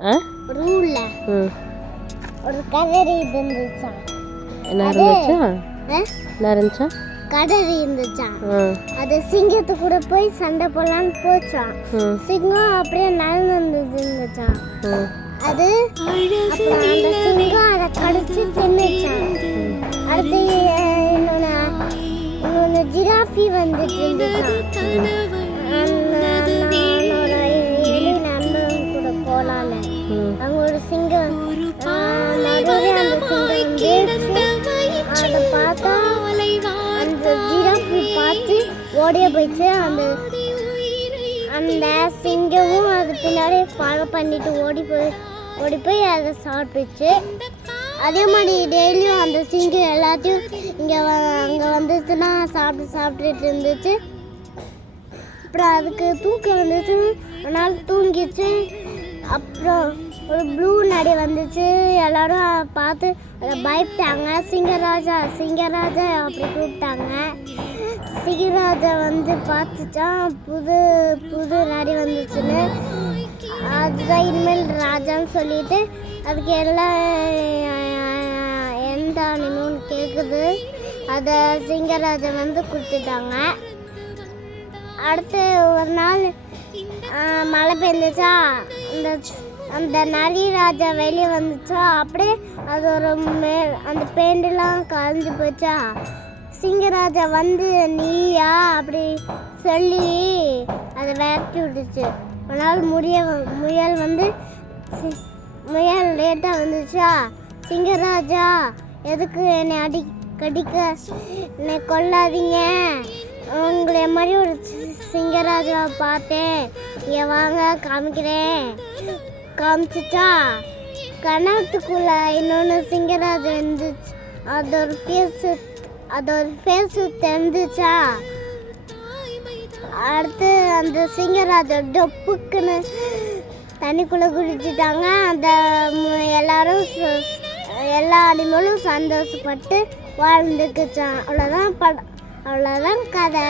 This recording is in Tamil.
ஆ ரூல்ல ம் ஒரு கடல் இருந்துச்சா. என்ன இருந்துச்சா ஆ? என்ன இருந்துச்சா கடல் இருந்துச்சா. ம் அது சிங்கத்து கூட போய் சண்டை போடலான்னு போச்சான். ம் சிங்கம் அப்படியே நடந்து இருந்துச்சா. ம் அது அப்புறம் அந்த சிங்கம் அதை கடிச்சு தின்னுச்சான். அடுத்து இன்னொன்று ஜிராஃபி வந்துட்டு இருந்துச்சான். நானோட எலி நண்பன் கூட போலான்னு அங்கே ஒரு சிங்கம் நடுவே அந்த சிங்கம் வந்துச்சு. அதை பார்த்தா அந்த ஜிராஃபி பார்த்து ஓடிய போயிடுச்சு. அந்த சிங்கமும் அது பின்னாடி ஃபாலோ பண்ணிட்டு ஓடி போய் அதை சாப்பிட்டுச்சு. அதே மாதிரி டெய்லியும் அந்த சிங்கம் எல்லாத்தையும் அங்கே வந்துச்சுன்னா சாப்பிட்டுட்டு இருந்துச்சு. அப்புறம் அதுக்கு தூக்கம் வந்துச்சு, அதனால தூங்கிச்சு. அப்புறம் ஒரு ப்ளூ நடி வந்துச்சு. எல்லாரும் பார்த்து அதை பயப்பட்டாங்க. சிங்கராஜா சிங்கராஜா அப்படி கூப்பிட்டாங்க. சிங்கராஜா வந்து பார்த்துச்சான் புது நடி வந்துச்சுன்னு. அதுதான் இனிமேல் ராஜான்னு சொல்லிட்டு அதுக்கு எல்லாம் எந்த அனிமல்னு கேட்குது. அதை சிங்கராஜா வந்து கொடுத்துட்டாங்க. அடுத்து ஒரு நாள் மழை பெஞ்சிச்சா. அந்த நரி ராஜா வெளியே வந்துச்சா. அப்படியே அது ஒரு அந்த பெயிண்டெல்லாம் கலைஞ்சு போச்சா. சிங்கராஜா வந்து நீயா அப்படி சொல்லி அதை விரட்டி விட்டுச்சு. ஒரு நாள் முயல் லேட்டாக வந்துச்சா. சிங்கராஜா எதுக்கு என்னை கடிக்க என்னை கொல்லாதீங்க, உங்களை மாதிரி ஒரு சிங்கராஜாவை பார்த்தேன், இங்கே வாங்க காமிக்கிறேன். காமிச்சிச்சா. கணத்துக்குள்ள இன்னொன்று சிங்கராஜா இருந்துச்சு. அதோட ஃபேஸு தெரிஞ்சிச்சா. அடுத்து அந்த சிங்கராஜா டொப்புக்குன்னு தண்ணிக்குள்ளே குடிச்சிட்டாங்க. அந்த எல்லா அனிமலும் சந்தோஷப்பட்டு வாழ்ந்துக்குச்சான். அவ்வளோதான் கதை.